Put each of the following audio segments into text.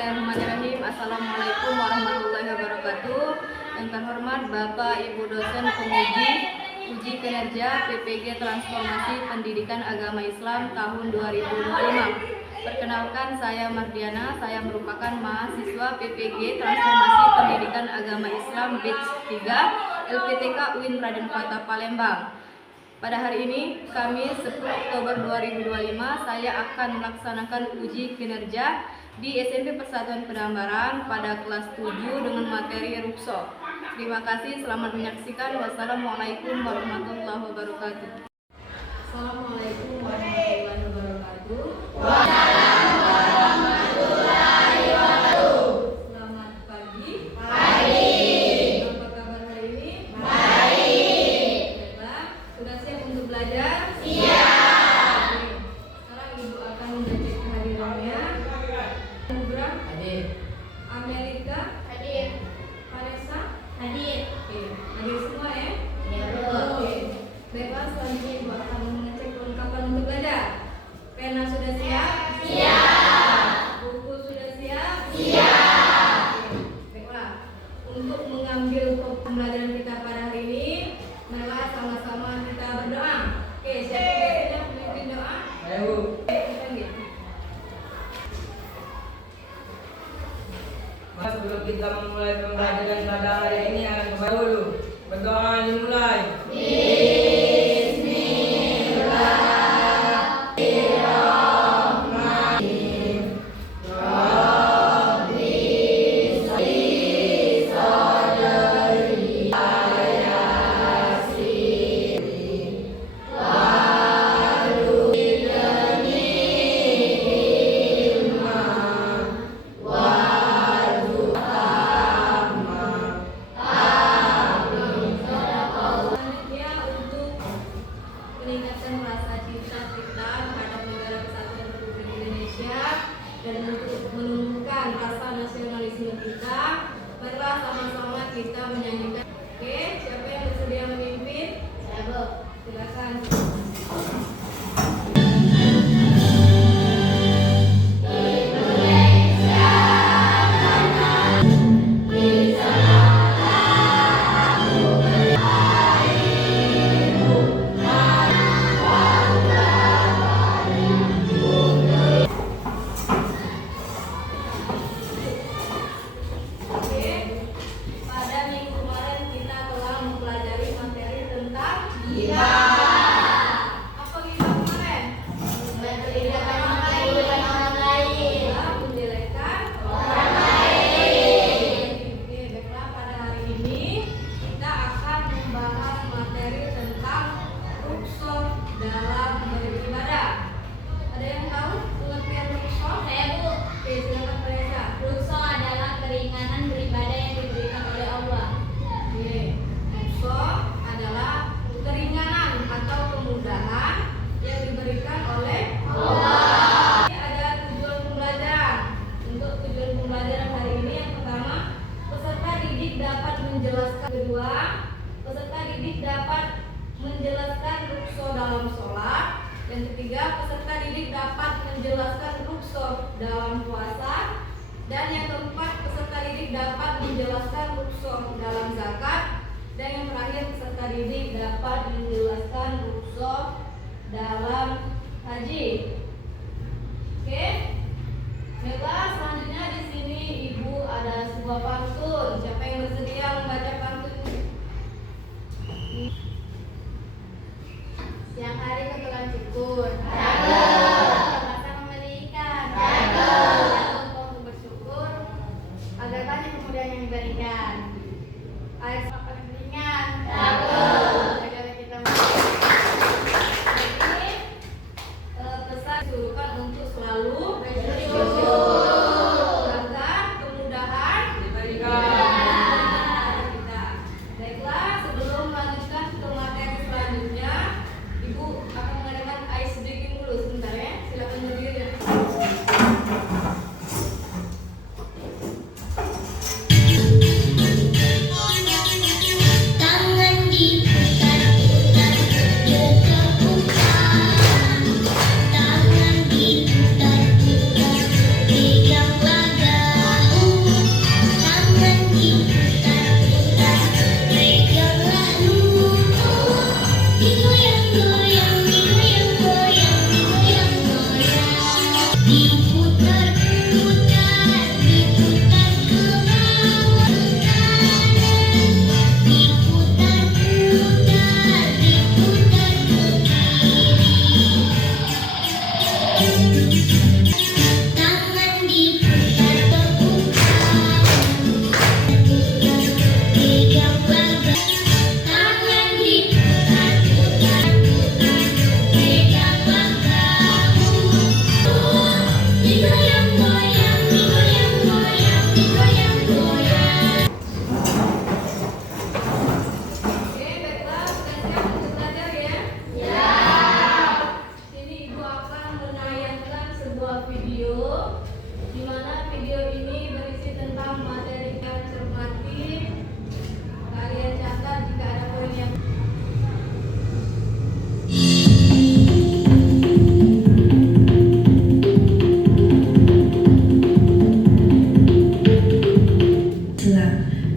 Bismillahirrahmanirrahim. Assalamualaikum warahmatullahi wabarakatuh. Yang terhormat Bapak Ibu dosen penguji uji kinerja PPG Transformasi Pendidikan Agama Islam tahun 2025. Perkenalkan, saya Mardiana. Saya merupakan mahasiswa PPG Transformasi Pendidikan Agama Islam Batch 3 LPTK UIN Raden Fatah Palembang. Pada hari ini, Kamis 10 Oktober 2025, saya akan melaksanakan uji kinerja di SMP Persatuan Pedambaran pada kelas 7 dengan materi Rukso. Terima kasih, selamat menyaksikan. Wassalamualaikum warahmatullahi wabarakatuh. Assalamualaikum warahmatullahi wabarakatuh. Waalaikumsalam warahmatullahi wabarakatuh. Selamat pagi. Pagi. Apa kabar hari ini? Baik. Baiklah, sudah siap untuk belajar? Siap. Sekarang Ibu akan mengecek kehadirannya. Nugrah, Hadir. Amerika, Hadir. Vanessa, Hadir. oke, hadir semua ya? Ya, Bu. Oke. Baiklah, selanjutnya Ibu akan mengecek kelengkapan untuk belajar. Pena sudah siap? Siap. Buku sudah siap? Siap. Oke. Baiklah, untuk mengambil pembelajaran kita pada hari ini, marilah sama-sama kita berdoa. Oke, siapa biasanya memimpin doa? Ayo. Kita gitu. Sebelum kita memulai pembelajaran pada hari ini akan kepada dulu berdoa dimulai. Selanjutnya, untuk meningkatkan rasa cinta kita terhadap negara kesatuan Republik Indonesia dan untuk menumbuhkan rasa nasionalisme kita, marilah sama-sama kita menyanyikan. Oke, siapa yang bersedia memimpin? Ya, Bu. Silakan. Oke, pada minggu kemarin kita telah mempelajari materi tentang Gila. Apa gila kemarin? Menceritakan orang lain. Gila menjelekkan Orang lain. Oke, baiklah, pada hari ini kita akan membahas materi tentang rukso dalam beribadah. Ada yang tahu pengertian rukso? Saya, Bu. Oke, silakan Vanessa. Rukso adalah keringanan beribadah yang diberikan oleh Allah. Oke, rukso adalah keringanan atau kemudahan yang diberikan oleh Allah. Ini ada tujuan pembelajaran. Untuk tujuan pembelajaran hari ini, yang pertama, peserta didik dapat menjelaskan. Kedua, peserta didik dapat menjelaskan rukso dalam sholat. Yang ketiga, peserta didik dapat menjelaskan rukso dalam puasa. Dan yang keempat, peserta didik dapat menjelaskan rukso dalam zakat. Dan yang terakhir, peserta didik dapat menjelaskan rukso dalam haji. Oke. Baiklah, selanjutnya di sini Ibu ada sebuah pantun. Siapa yang bersedia membaca pantun? Siang hari ke tukang cukur. Masa membeli ikan. Untuk bersyukur agar banyak kemudahan yang diberikan. Air semakin ringan. Agar kita Ini pesan disuruhkan untuk selalu bersyukur. agar kemudahan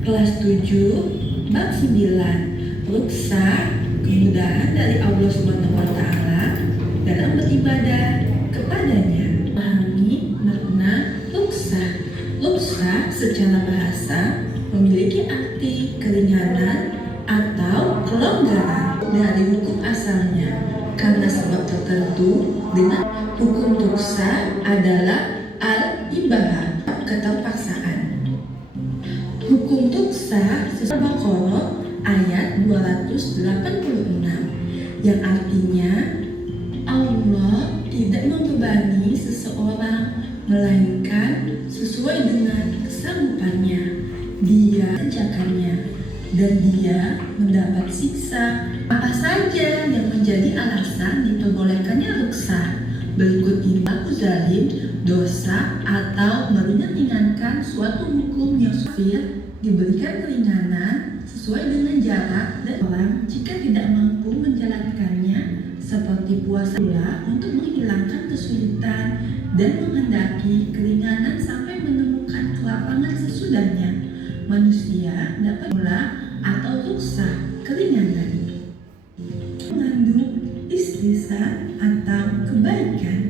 Kelas 7, bab 9, ruksa, kemudahan dari Allah Subhanahu wa Ta'ala dalam beribadah kepadanya. Pahami makna ruksa. Ruksa secara bahasa memiliki arti keringanan atau kelonggaran dari hukum asalnya karena sebab tertentu. Dengan hukum ruksa adalah al-ibahah, keterpaksaan. Hukum ruksa sesuai Baqarah ayat 286 yang artinya Allah tidak membebani seseorang melainkan sesuai dengan kesanggupannya. Dia mengerjakannya dan dia mendapat siksa. Apa saja yang menjadi alasan diperbolehkannya ruksa? Berikut ini aku zalim, dosa atau meringankan suatu hukum yang sufir diberikan keringanan sesuai dengan jarak dan orang jika tidak mampu menjalankannya, seperti puasa pula untuk menghilangkan kesulitan dan menghendaki keringanan sampai menemukan kelapangan sesudahnya. Manusia dapat pula atau ruksa keringanan mengandung istisna atau kebaikan.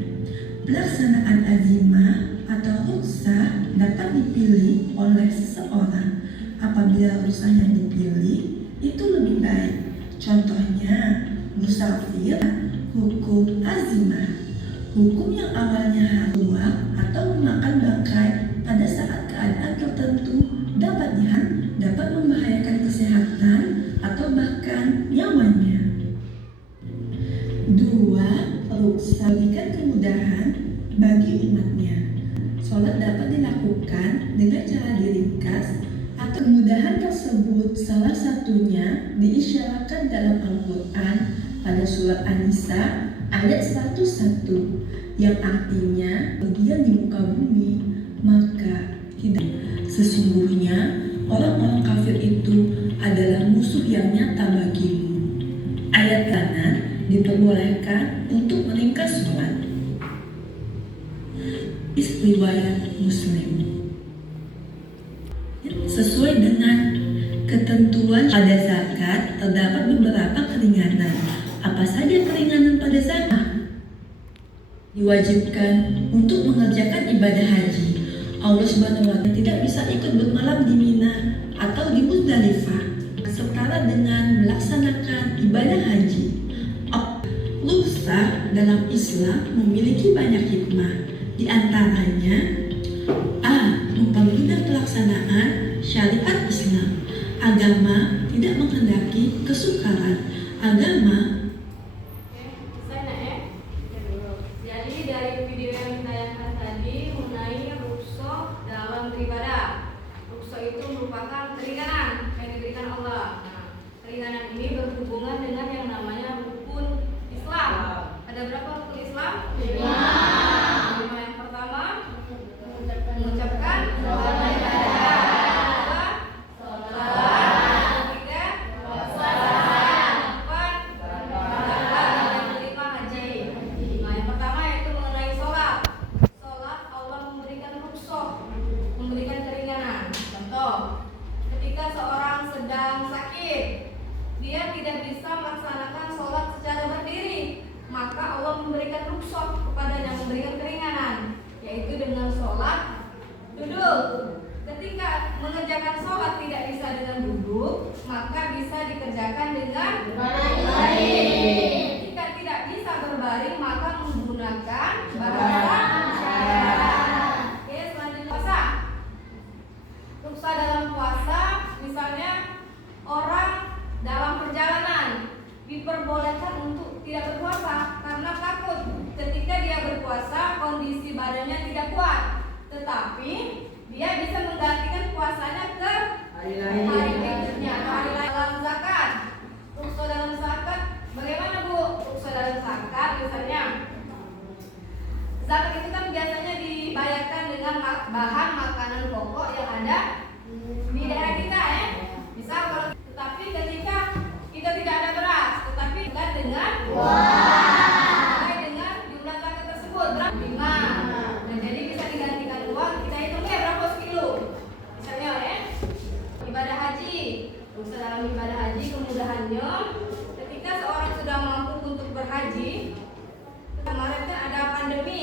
Pelaksanaan azimah atau ruksa dapat dipilih oleh seseorang. Apabila ruksa yang dipilih itu lebih baik. Contohnya, musafir, hukum azimah. Hukum yang awalnya harus atau memakan bangkai pada saat keadaan tertentu dapat membahayakan kesehatan atau bahkan nyawanya. 2. Ruksa memberikan kemudahan bagi umatnya. Sholat dapat dilakukan dengan cara diringkas atau kemudahan tersebut salah satunya diisyaratkan dalam Al-Quran pada surat An-Nisa ayat 101 yang artinya bagian di muka bumi maka tidak. Sesungguhnya orang-orang kafir itu adalah musuh yang nyata bagimu. Ayat kanan diperbolehkan untuk meringkas sholat. Riwayat Muslim. Sesuai dengan ketentuan pada zakat terdapat beberapa keringanan. Apa saja keringanan pada zakat? Diwajibkan untuk mengerjakan ibadah haji. Allah Subhanahu wa Ta'ala tidak bisa ikut bermalam di Mina atau di Muzdalifah setara dengan melaksanakan ibadah haji. Ruksa dalam Islam memiliki banyak hikmah. Di antaranya A. Mempermudah pelaksanaan syariat Islam. Agama tidak menghendaki kesukaran. Agama Jadi dari video yang ditayangkan tadi mengenai ruksa dalam beribadah. Ruksa itu merupakan keringanan yang diberikan Allah. Nah, keringanan ini berhubungan dengan yang namanya rukun Islam. Ada berapa rukun Islam? 5. Yang pertama mengucapkan memberikan keringanan. Contoh, ketika seorang sedang sakit, dia tidak bisa melaksanakan sholat secara berdiri, maka Allah memberikan rukhsah kepadanya tetapi dia bisa menggantikan puasanya ke Hari hari lain. berikutnya atau hari lain. Dalam zakat, rukso dalam zakat, bagaimana Bu? Rukso dalam zakat misalnya, zakat itu kan biasanya dibayarkan dengan bahan makanan pokok yang ada di daerah kita ya. Misal kalau tetapi ketika kita tidak ada beras, tetapi bukan dengan sesuai dengan jumlah zakat tersebut berapa? 5. Nah, jadi bisa digantikan uang, kita hitungnya berapa kilo. Misalnya ya, ibadah haji. Ruksa dalam ibadah haji kemudahannya ketika seorang sudah mampu untuk berhaji. Kemarin kan ada pandemi.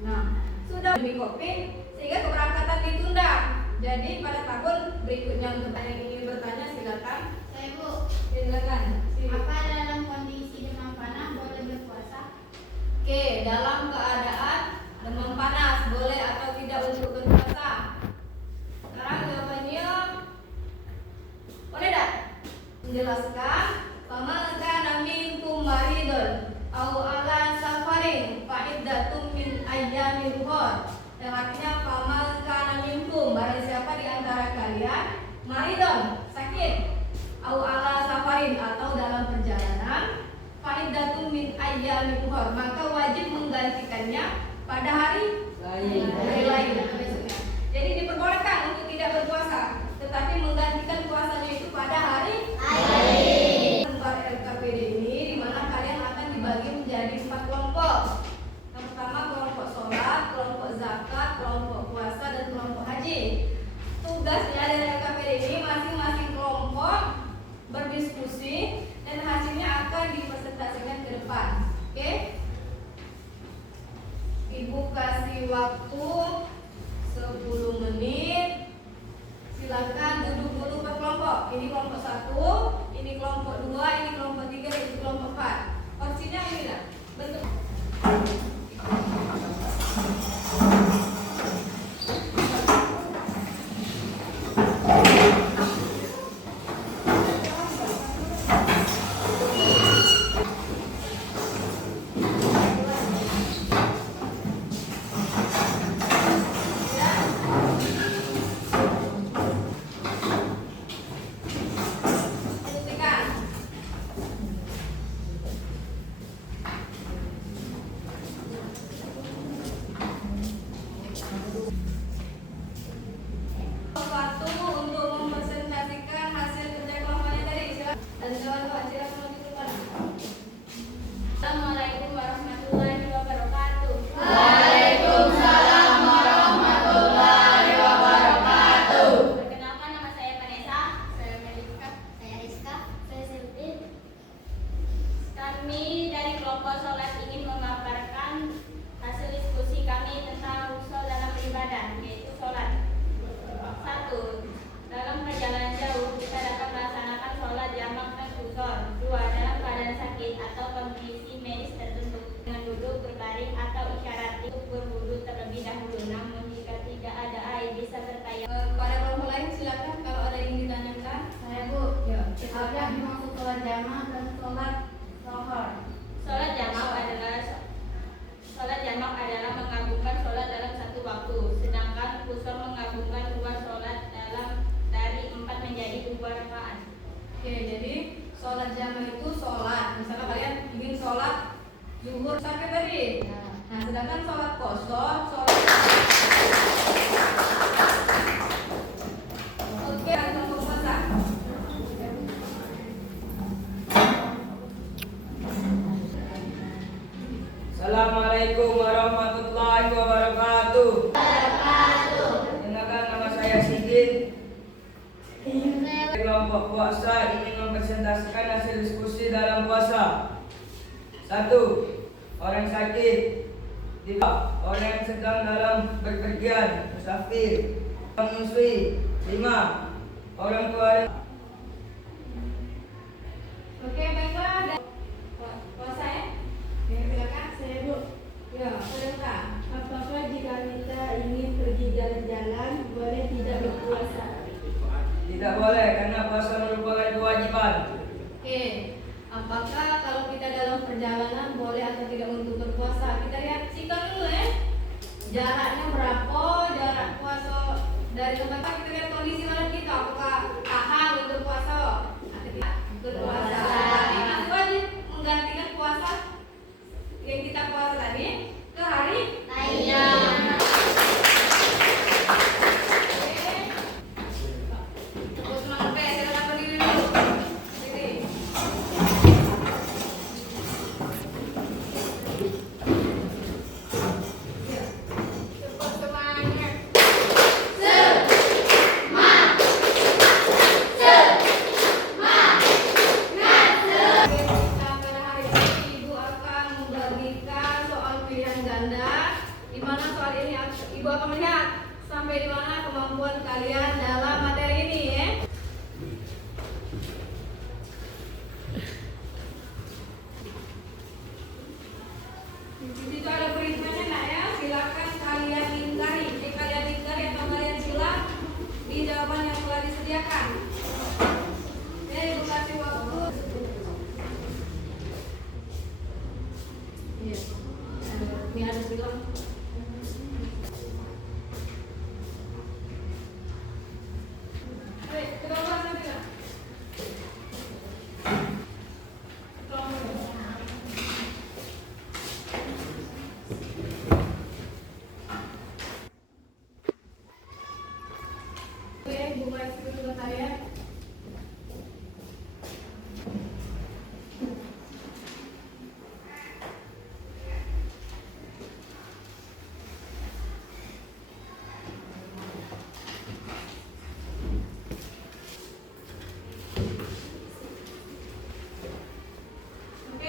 Nah, sudah pandemi Covid sehingga keberangkatan ditunda. Jadi pada tahun berikutnya untuk yang ingin bertanya silakan. Saya Bu, Silakan. apa dalam kondisi demam panas boleh berpuasa? Oke, dalam keadaan demam panas boleh atau tidak untuk berpuasa? Sekarang jawabannya boleh tak? Menjelaskan faman kana minkum maridun aw ala safarin fa iddatum min ayyamin ukhra. Yang artinya faman kana minkum, barang siapa di antara kalian maridun, sakit, aw ala safarin atau dalam perjalanan, fa iddatum min ayyamin ukhra, maka wajib menggantikannya pada hari lain. Jadi diperbolehkan untuk tidak berpuasa, tetapi menggantikan puasanya itu pada hari lain. Tentang LKPD ini di mana kalian akan dibagi menjadi 4 kelompok. Yang pertama kelompok sholat, kelompok zakat, kelompok puasa, dan kelompok haji. Tugasnya dari LKPD ini masing-masing kelompok berdiskusi dan hasilnya akan dipresentasikan ke depan. Oke? Ibu kasih waktu 10 menit. Silakan duduk dulu per kelompok. Ini kelompok 1, ini kelompok 2, ini kelompok 3, ini kelompok 4. Porsinya ini lah. Bentuk. Buktikan. Waktu untuk mempresentasikan hasil kerja kelompoknya tadi. Silakan. Dan kawan-kawan silakan maju ke depan. Assalamualaikum warahmatullahi wabarakatuh. Waalaikumsalam warahmatullahi wabarakatuh. Perkenalkan, nama saya Vanessa. Saya Melika. Saya Rizka. Saya Silvin. Kami dari kelompok sholat ingin memaparkan hasil diskusi kami tentang usul dalam beribadah, yaitu sholat. 1. Dalam perjalanan jauh kita dapat melaksanakan sholat jamak dan kusor. 2. Dalam keadaan sakit atau kondisi medis tertentu dengan duduk berbaring atau isyarat untuk berwudu terlebih dahulu. Namun jika tidak ada air bisa bertayamum. Kepada kelompok lain silakan kalau ada yang ditanyakan. Saya Bu, Ya. apa dimaksud sholat jamak dan sholat zuhur? Sholat jamak adalah menggabungkan sholat dalam satu waktu, sedangkan kusur menggabungkan 2 sholat dari 4 menjadi 2 rakaat. Oke, jadi sholat jamak itu sholat. Misalnya kalian ingin sholat zuhur sampai tadi. Nah, sedangkan sholat qashar, sholat. Oke, kelompok puasa. Assalamualaikum warahmatullahi wabarakatuh. Perkenalkan, nama saya Sidin. Kelompok puasa ingin mempresentasikan hasil diskusi dalam puasa. 1. Orang sakit. 2. Orang yang sedang dalam berpergian, musafir, menyusui. 5. Orang tua. Oke, baiklah. Puasa ya. Oke, silakan. Saya Bu, Ya, silakan. apakah jika kita ingin pergi jalan-jalan boleh tidak berpuasa? Tidak boleh karena puasa merupakan kewajiban. Oke, apakah kalau kita dalam perjalanan boleh atau tidak untuk berpuasa? Kita lihat sikap dulu ya. Jaraknya berapa? Jarak Dari tempat kita lihat kondisi badan kita, apakah tahan untuk puasa atau tidak berpuasa. Tapi masih wajib menggantikan puasa yang kita puasa tadi ke hari lainnya. Ibu akan melihat sampai di mana kemampuan kalian dalam materi ini ya. Di situ ada perhitungannya nak ya. Silakan kalian lingkari. Kalian lingkari atau kalian silang di jawaban yang telah disediakan. Ya, Ibu kasih waktu. Iya. Ini ada bilang.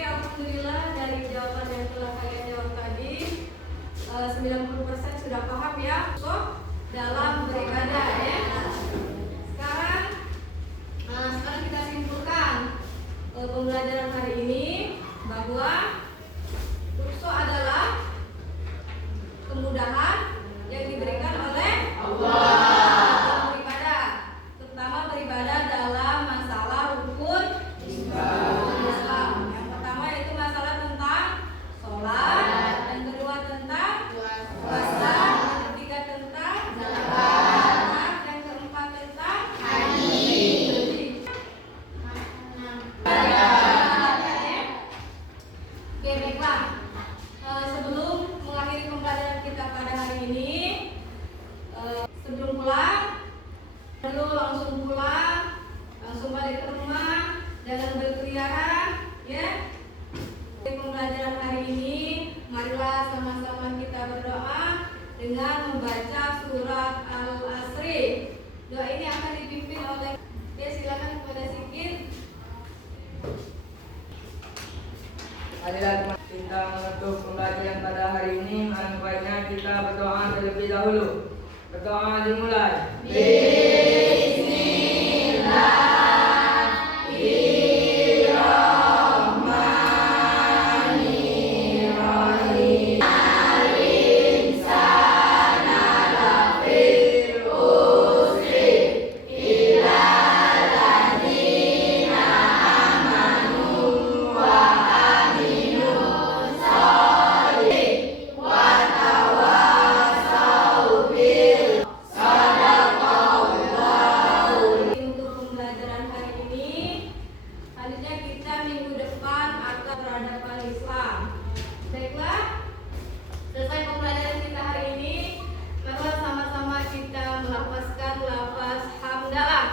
Alhamdulillah dari jawaban yang telah kalian jawab tadi 90% sudah paham ya dalam beribadah ya. Sekarang kita simpulkan pembelajaran hari ini bahwa kurso adalah kemudahan yang diberikan oleh Allah dalam beribadah, terutama beribadah dalam masalah rukun Islam. Yang pertama yaitu masalah tentang sholat, yang kedua tentang puasa, yang ketiga tentang zakat, yang keempat tentang haji. Oke, baiklah. Sebelum mengakhiri pembelajaran kita pada hari ini, sebelum pulang, perlu langsung pulang, langsung balik ke rumah, jangan berkeliaran, ya. Di pembelajaran hari ini, marilah sama-sama kita berdoa dengan membaca surat Al-Asri. Doa ini akan dipimpin oleh, ya silakan kepada Sikit. Adalah kita menutup pembelajaran pada hari ini. Alangkah baiknya kita berdoa terlebih dahulu. Berdoa dimulai. Untuk pembelajaran hari ini, selanjutnya kita minggu depan akan peradaban Islam. Baiklah, selesai pembelajaran kita hari ini, marilah sama-sama kita melafazkan lafaz hamdalah.